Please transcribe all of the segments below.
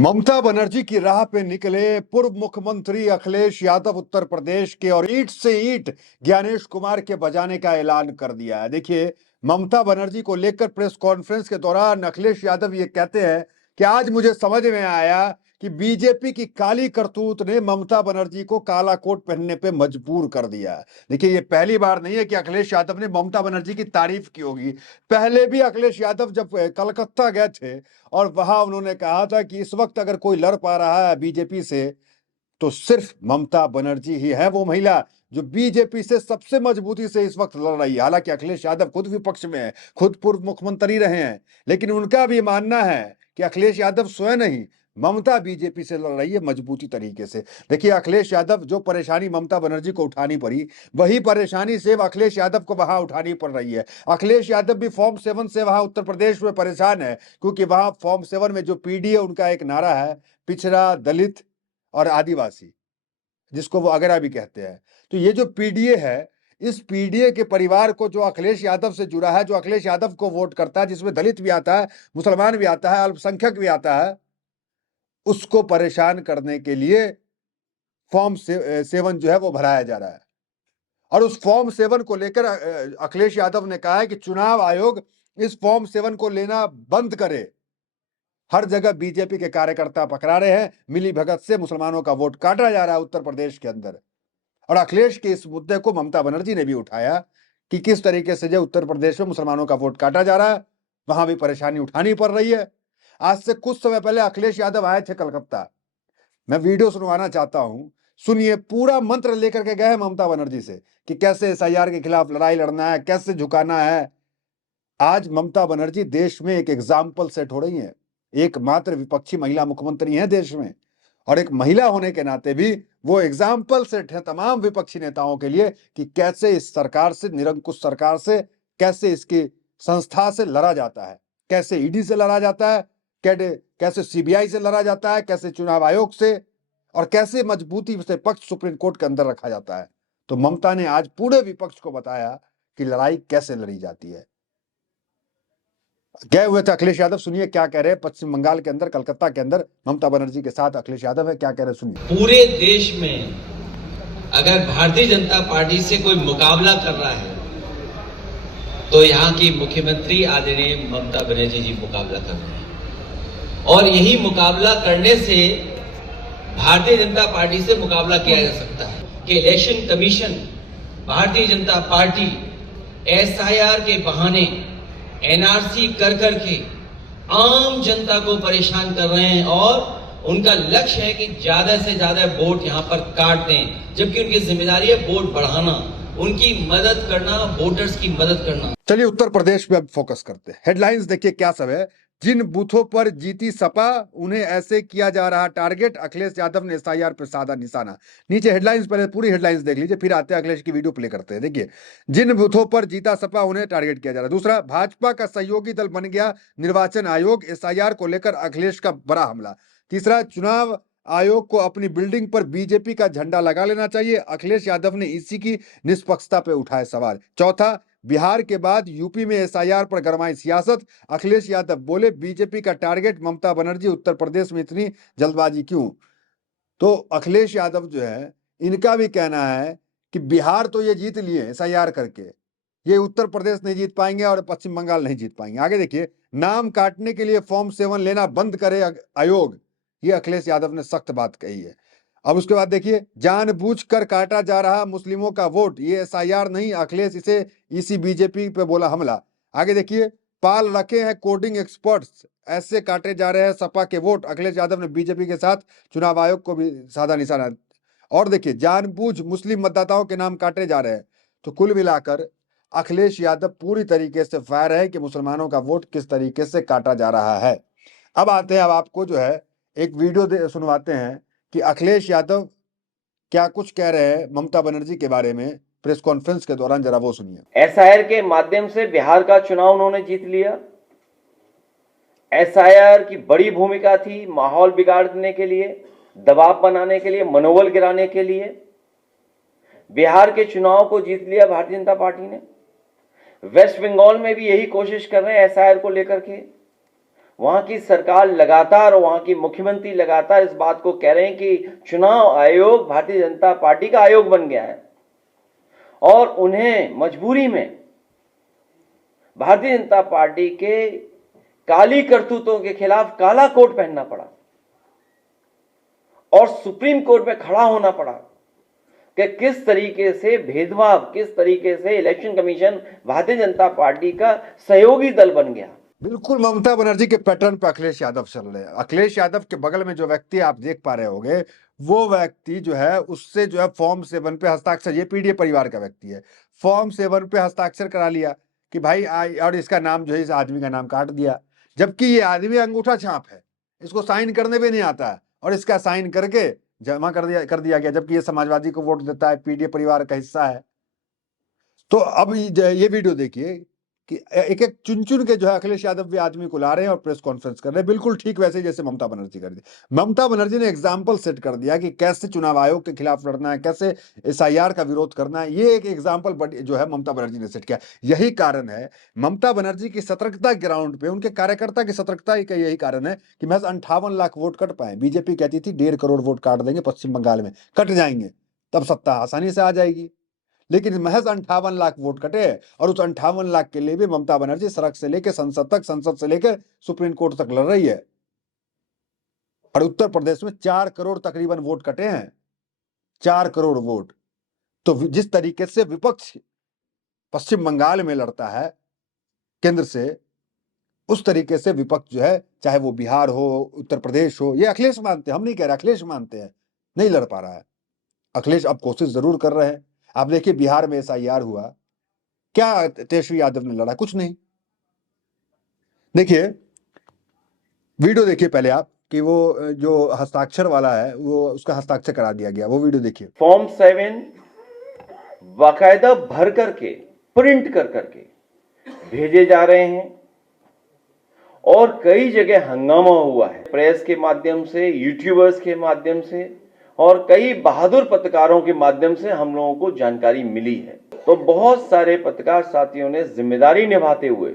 ममता बनर्जी की राह पे निकले पूर्व मुख्यमंत्री अखिलेश यादव उत्तर प्रदेश के और ईंट से ईंट ज्ञानेश कुमार के बजाने का ऐलान कर दिया है। देखिए, ममता बनर्जी को लेकर प्रेस कॉन्फ्रेंस के दौरान अखिलेश यादव ये कहते हैं कि आज मुझे समझ में आया कि बीजेपी की काली करतूत ने ममता बनर्जी को काला कोट पहनने पे मजबूर कर दिया है। देखिए, ये पहली बार नहीं है कि अखिलेश यादव ने ममता बनर्जी की तारीफ की होगी। पहले भी अखिलेश यादव जब कलकत्ता गए थे और वहां उन्होंने कहा था कि इस वक्त अगर कोई लड़ पा रहा है बीजेपी से तो सिर्फ ममता बनर्जी ही है वो महिला जो बीजेपी से सबसे मजबूती से इस वक्त लड़ रही है। हालांकि अखिलेश यादव खुद विपक्ष में है, खुद पूर्व मुख्यमंत्री रहे हैं, लेकिन उनका भी मानना है कि अखिलेश यादव स्वयं नहीं, ममता बीजेपी से लड़ रही है मजबूती तरीके से। देखिए, अखिलेश यादव जो परेशानी ममता बनर्जी को उठानी पड़ी, वही परेशानी सिर्फ अखिलेश यादव को वहां उठानी पड़ रही है। अखिलेश यादव भी फॉर्म 7 से वहां उत्तर प्रदेश में परेशान है, क्योंकि वहां फॉर्म 7 में जो पीडीए उनका एक नारा है, पिछड़ा, दलित और आदिवासी, जिसको वो अगरा भी कहते हैं। तो ये जो पीडीए है, इस पीडीए के परिवार को जो अखिलेश यादव से जुड़ा है, जो अखिलेश यादव को वोट करता है, जिसमें दलित भी आता है, मुसलमान भी आता है, अल्पसंख्यक भी आता है, उसको परेशान करने के लिए फॉर्म 7 जो है वो भराया जा रहा है। और उस फॉर्म 7 को लेकर अखिलेश यादव ने कहा है कि चुनाव आयोग इस फॉर्म 7 को लेना बंद करे। हर जगह बीजेपी के कार्यकर्ता पकड़ा रहे हैं, मिली भगत से मुसलमानों का वोट काटा जा रहा है उत्तर प्रदेश के अंदर। और अखिलेश के इस मुद्दे को ममता बनर्जी ने भी उठाया कि किस तरीके से जो उत्तर प्रदेश में मुसलमानों का वोट काटा जा रहा है, वहां भी परेशानी उठानी पड़ रही है। आज से कुछ समय पहले अखिलेश यादव आए थे कलकत्ता। मैं वीडियो सुनवाना चाहता हूं, सुनिए। पूरा मंत्र लेकर के गए हैं ममता बनर्जी से कि कैसे एसआईआर के खिलाफ लड़ाई लड़ना है, कैसे झुकाना है। आज ममता बनर्जी देश में एक एग्जाम्पल सेट हो रही है, एकमात्र विपक्षी महिला मुख्यमंत्री हैं देश में, और एक महिला होने के नाते भी वो एग्जाम्पल सेट है तमाम विपक्षी नेताओं के लिए कि कैसे इस सरकार से, निरंकुश सरकार से, कैसे इसकी संस्था से लड़ा जाता है, कैसे ईडी से लड़ा जाता है, कैसे सीबीआई से लड़ा जाता है, कैसे चुनाव आयोग से, और कैसे मजबूती से पक्ष सुप्रीम कोर्ट के अंदर रखा जाता है। तो ममता ने आज पूरे विपक्ष को बताया कि लड़ाई कैसे लड़ी जाती है। गए हुए थे अखिलेश यादव, सुनिए क्या कह रहे हैं। पश्चिम बंगाल के अंदर, कलकत्ता के अंदर ममता बनर्जी के साथ अखिलेश यादव है, क्या कह रहे हैं सुनिए। पूरे देश में अगर भारतीय जनता पार्टी से कोई मुकाबला कर रहा है तो यहाँ की मुख्यमंत्री आदरणीय ममता बनर्जी जी मुकाबला कर रहे हैं, और यही मुकाबला करने से भारतीय जनता पार्टी से मुकाबला किया जा सकता है कि election commission, Bharatiya Janata party SIR के बहाने, एनआरसी कर करके आम जनता को परेशान कर रहे हैं, और उनका लक्ष्य है कि ज्यादा से ज्यादा वोट यहां पर काट दें, जबकि उनकी जिम्मेदारी है वोट बढ़ाना, उनकी मदद करना, वोटर्स की मदद करना। चलिए उत्तर प्रदेश पे अब फोकस करते हैं। हेडलाइंस देखिए क्या सब है। जिन बूथों पर जीती सपा उन्हें ऐसे किया जा रहा टारगेट, अखिलेश यादव ने एसआईआर पर साधा निशाना। नीचे हेडलाइंस, पहले पूरी हेडलाइंस देख लीजिए, फिर आते हैं अखिलेश की वीडियो प्ले करते हैं। देखिए, जिन बूथों पर जीता सपा उन्हें टारगेट किया जा रहा है। दूसरा, भाजपा का सहयोगी दल बन गया निर्वाचन आयोग, एसआईआर को लेकर अखिलेश का बड़ा हमला। तीसरा, चुनाव आयोग को अपनी बिल्डिंग पर बीजेपी का झंडा लगा लेना चाहिए, अखिलेश यादव ने इसी की निष्पक्षता पे उठाए सवाल। चौथा, बिहार के बाद यूपी में एसआईआर पर गरमाई सियासत, अखिलेश यादव बोले बीजेपी का टारगेट ममता बनर्जी, उत्तर प्रदेश में इतनी जल्दबाजी क्यों। तो अखिलेश यादव जो है, इनका भी कहना है कि बिहार तो ये जीत लिए एसआईआर करके, ये उत्तर प्रदेश नहीं जीत पाएंगे और पश्चिम बंगाल नहीं जीत पाएंगे। आगे देखिए, नाम काटने के लिए फॉर्म 7 लेना बंद करे आयोग, ये अखिलेश यादव ने सख्त बात कही है। अब उसके बाद देखिए, जानबूझकर काटा जा रहा मुस्लिमों का वोट, ये एसआईआर नहीं, अखिलेश इसे इसी बीजेपी पे बोला हमला। आगे देखिए, पाल रखे हैं कोडिंग एक्सपर्ट्स, ऐसे काटे जा रहे हैं सपा के वोट, अखिलेश यादव ने बीजेपी के साथ चुनाव आयोग को भी साधा निशाना। और देखिए, जानबूझ मुस्लिम मतदाताओं के नाम काटे जा रहे हैं। तो कुल मिलाकर अखिलेश यादव पूरी तरीके से फायर है कि मुसलमानों का वोट किस तरीके से काटा जा रहा है। अब आते हैं, अब आपको जो है एक वीडियो सुनवाते हैं कि अखिलेश यादव क्या कुछ कह रहे हैं ममता बनर्जी के बारे में प्रेस कॉन्फ्रेंस के दौरान, जरा वो सुनिए। एसआईआर के माध्यम से बिहार का चुनाव उन्होंने जीत लिया। एसआईआर की बड़ी भूमिका थी माहौल बिगाड़ने के लिए, दबाव बनाने के लिए, मनोबल गिराने के लिए। बिहार के चुनाव को जीत लिया भारतीय जनता पार्टी ने। वेस्ट बंगाल में भी यही कोशिश कर रहे हैं एसआईआर को लेकर के। वहां की सरकार लगातार, वहां की मुख्यमंत्री लगातार इस बात को कह रहे हैं कि चुनाव आयोग भारतीय जनता पार्टी का आयोग बन गया है और उन्हें मजबूरी में भारतीय जनता पार्टी के काली करतूतों के खिलाफ काला कोट पहनना पड़ा और सुप्रीम कोर्ट में खड़ा होना पड़ा कि किस तरीके से भेदभाव, किस तरीके से election commission Bharatiya Janata party का सहयोगी दल बन गया। बिल्कुल ममता बनर्जी के पैटर्न पे अखिलेश यादव चल रहे हैं। अखिलेश यादव के बगल में जो व्यक्ति आप देख पा रहे होंगे, वो व्यक्ति जो है उससे जो है फॉर्म 7 पे हस्ताक्षर, ये पीडीए परिवार का व्यक्ति है, फॉर्म 7 पे हस्ताक्षर करा लिया कि भाई और इसका नाम जो है इस आदमी का नाम काट दिया, जबकि ये आदमी अंगूठा छाप है, इसको साइन करने भी नहीं आता है और इसका साइन करके जमा कर दिया गया, जबकि ये समाजवादी को वोट देता है, पीडीए परिवार का हिस्सा है। तो अब ये वीडियो देखिए कि एक एक चुन चुन के जो है अखिलेश यादव भी आदमी को ला रहे हैं और प्रेस कॉन्फ्रेंस कर रहे हैं, बिल्कुल ठीक वैसे जैसे ममता बनर्जी कर दी। ममता बनर्जी ने एग्जाम्पल सेट कर दिया कि कैसे चुनाव आयोग के खिलाफ लड़ना है, कैसे एसआईआर का विरोध करना है। ये एक एग्जाम्पल जो है ममता बनर्जी ने सेट किया। यही कारण है ममता बनर्जी की सतर्कता ग्राउंड पे, उनके कार्यकर्ता की सतर्कता का यही कारण है कि महज 58 लाख वोट कट पाए। बीजेपी कहती थी 1.5 करोड़ वोट काट देंगे पश्चिम बंगाल में, कट जाएंगे तब सत्ता आसानी से आ जाएगी, लेकिन महज 58 लाख वोट कटे और उस 58 लाख के लिए भी ममता बनर्जी सड़क से लेकर संसद तक, संसद से लेकर सुप्रीम कोर्ट तक लड़ रही है। और उत्तर प्रदेश में 4 करोड़ तकरीबन वोट कटे हैं, 4 करोड़ वोट। तो जिस तरीके से विपक्ष पश्चिम बंगाल में लड़ता है केंद्र से, उस तरीके से विपक्ष जो है, चाहे वो बिहार हो, उत्तर प्रदेश हो, ये अखिलेश मानते हैं, हम नहीं कह रहे, अखिलेश मानते हैं नहीं लड़ पा रहा है। अखिलेश अब कोशिश जरूर कर रहे हैं। आप देखिए बिहार में एसआईआर हुआ, क्या तेजस्वी यादव ने लड़ा? कुछ नहीं। देखिए वीडियो देखिए पहले आप कि वो जो हस्ताक्षर वाला है वो उसका हस्ताक्षर करा दिया गया, वो वीडियो देखिए। फॉर्म 7 बाकायदा भर करके, प्रिंट कर करके भेजे जा रहे हैं और कई जगह हंगामा हुआ है, प्रेस के माध्यम से, यूट्यूबर्स के माध्यम से और कई बहादुर पत्रकारों के माध्यम से हम लोगों को जानकारी मिली है। तो बहुत सारे पत्रकार साथियों ने जिम्मेदारी निभाते हुए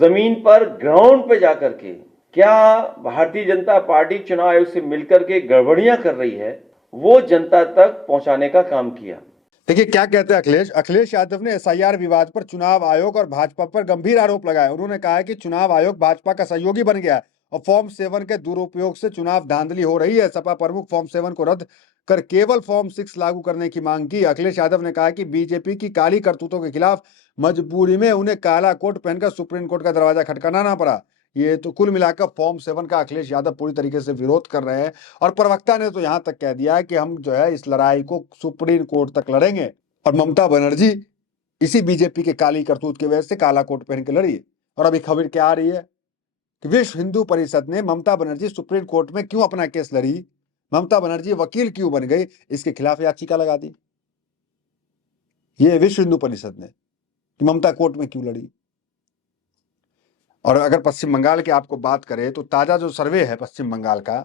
जमीन पर, ग्राउंड पे जाकर के क्या भारतीय जनता पार्टी चुनाव आयोग से मिलकर के गड़बड़ियां कर रही है, वो जनता तक पहुंचाने का काम किया। देखिए क्या कहते हैं अखिलेश। अखिलेश यादव ने एसआईआर विवाद पर चुनाव आयोग और भाजपा पर गंभीर आरोप लगाए। उन्होंने कहा है कि चुनाव आयोग भाजपा का सहयोगी बन गया और फॉर्म 7 के दुरुपयोग से चुनाव धांधली हो रही है। सपा प्रमुख फॉर्म 7 को रद्द कर केवल फॉर्म 6 लागू करने की मांग की। अखिलेश यादव ने कहा कि बीजेपी की काली करतूतों के खिलाफ मजबूरी में उन्हें काला कोट पहनकर सुप्रीम कोर्ट का दरवाजा खटखटाना ना पड़ा। ये तो कुल मिलाकर फॉर्म 7 का अखिलेश यादव पूरी तरीके से विरोध कर रहे हैं और प्रवक्ता ने तो यहां तक कह दिया है कि हम जो है इस लड़ाई को सुप्रीम कोर्ट तक लड़ेंगे। और ममता बनर्जी इसी बीजेपी के काली करतूत की वजह से काला कोट पहन के लड़ी। और अभी खबर क्या आ रही है कि विश्व हिंदू परिषद ने ममता बनर्जी सुप्रीम कोर्ट में क्यों अपना केस लड़ी, ममता बनर्जी वकील क्यों बन गई, इसके खिलाफ याचिका लगा दी। ये विश्व हिंदू परिषद ने कि ममता कोर्ट में क्यों लड़ी। और अगर पश्चिम बंगाल की आपको बात करें तो ताजा जो सर्वे है पश्चिम बंगाल का,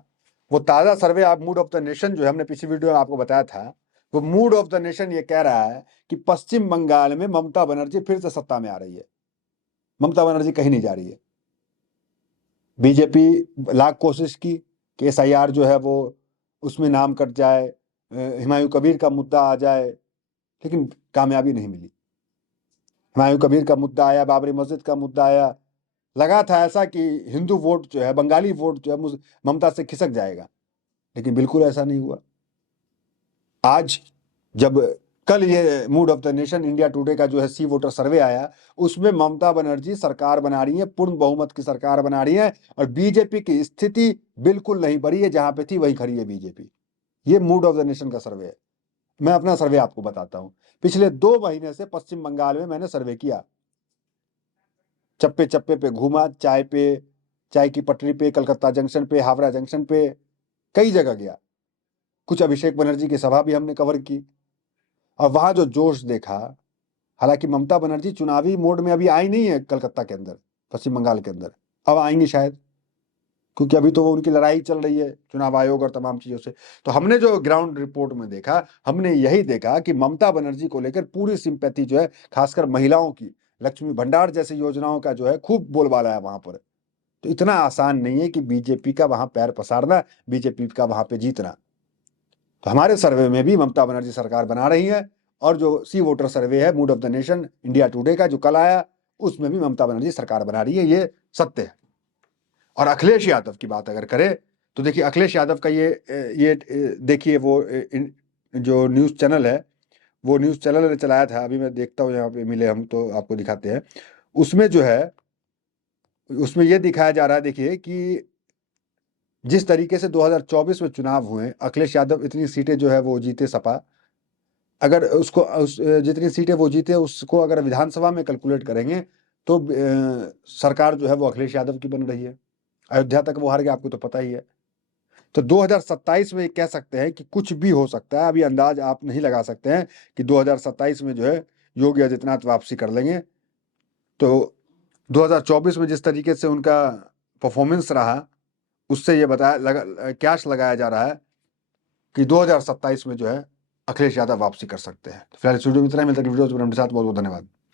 वो ताजा सर्वे आप मूड ऑफ द नेशन जो है, हमने पिछली वीडियो में आपको बताया था, वो मूड ऑफ द नेशन ये कह रहा है कि पश्चिम बंगाल में ममता बनर्जी फिर से सत्ता में आ रही है। ममता बनर्जी कहीं नहीं जा रही है। बीजेपी लाख कोशिश की कि एसआईआर जो है वो उसमें नाम कट जाए, हुमायूं कबीर का मुद्दा आ जाए, लेकिन कामयाबी नहीं मिली। हुमायूं कबीर का मुद्दा आया, बाबरी मस्जिद का मुद्दा आया, लगा था ऐसा कि हिंदू वोट जो है, बंगाली वोट जो है ममता से खिसक जाएगा, लेकिन बिल्कुल ऐसा नहीं हुआ। आज जब कल ये mood off the nation India today का जो है सी वोटर सर्वे आया, उसमें ममता बनर्जी सरकार बना रही है, पूर्ण बहुमत की सरकार बना रही है और बीजेपी की स्थिति बिल्कुल नहीं बढ़ी है, जहां पे थी वहीं खड़ी है बीजेपी। ये मूड ऑफ द नेशन का सर्वे है। मैं अपना सर्वे आपको बताता हूं। पिछले 2 महीने से पश्चिम बंगाल में मैंने सर्वे किया, चप्पे चप्पे पे घूमा, चाय की पटरी पे, कलकत्ता जंक्शन पे, हावड़ा जंक्शन पे, कई जगह गया। कुछ अभिषेक बनर्जी की सभा भी हमने कवर की और वहां जो जोश देखा, हालांकि ममता बनर्जी चुनावी मोड में अभी आई नहीं है कलकत्ता के अंदर, पश्चिम बंगाल के अंदर, अब आएंगी शायद, क्योंकि अभी तो वो उनकी लड़ाई चल रही है चुनाव आयोग और तमाम चीजों से। तो हमने जो ग्राउंड रिपोर्ट में देखा, हमने यही देखा कि ममता बनर्जी को लेकर पूरी सिंपैथी जो है, खासकर महिलाओं की, लक्ष्मी भंडार जैसी योजनाओं का जो है खूब बोलबाला है वहां पर, तो इतना आसान नहीं है कि बीजेपी का वहां पैर पसारना, बीजेपी का वहां पे जीतना। तो हमारे सर्वे में भी ममता बनर्जी सरकार बना रही है, और जो सी वोटर सर्वे है mood off the nation India today का जो कल आया, उसमें भी ममता बनर्जी सरकार बना रही है, ये सत्य है। और अखिलेश यादव की बात अगर करें तो देखिए अखिलेश यादव का ये देखिए वो जो न्यूज़ चैनल है, वो न्यूज़ चैनल ने चलाया था, अभी मैं देखता हूँ यहाँ पे मिले हम तो आपको दिखाते हैं। उसमें जो है उसमें ये दिखाया जा रहा है, देखिए कि जिस तरीके से 2024 में चुनाव हुए, अखिलेश यादव इतनी सीटें जो है वो जीते सपा, अगर उसको जितनी सीटें वो जीते उसको अगर विधानसभा में कैलकुलेट करेंगे तो सरकार जो है वो अखिलेश यादव की बन रही है। अयोध्या तक वो हार गया, आपको तो पता ही है। तो 2027 में कह सकते हैं कि कुछ भी हो सकता है, अभी अंदाज आप नहीं लगा सकते हैं कि 2027 में जो है योगी आदित्यनाथ वापसी कर लेंगे। तो 2024 में जिस तरीके से उनका परफॉर्मेंस रहा, उससे ये कैश लगाया जा रहा है कि 2027 में जो है अखिलेश यादव वापसी कर सकते हैं। तो फिलहाल इस वीडियो में इतना ही, मिलता है वीडियो के साथ। बहुत बहुत धन्यवाद।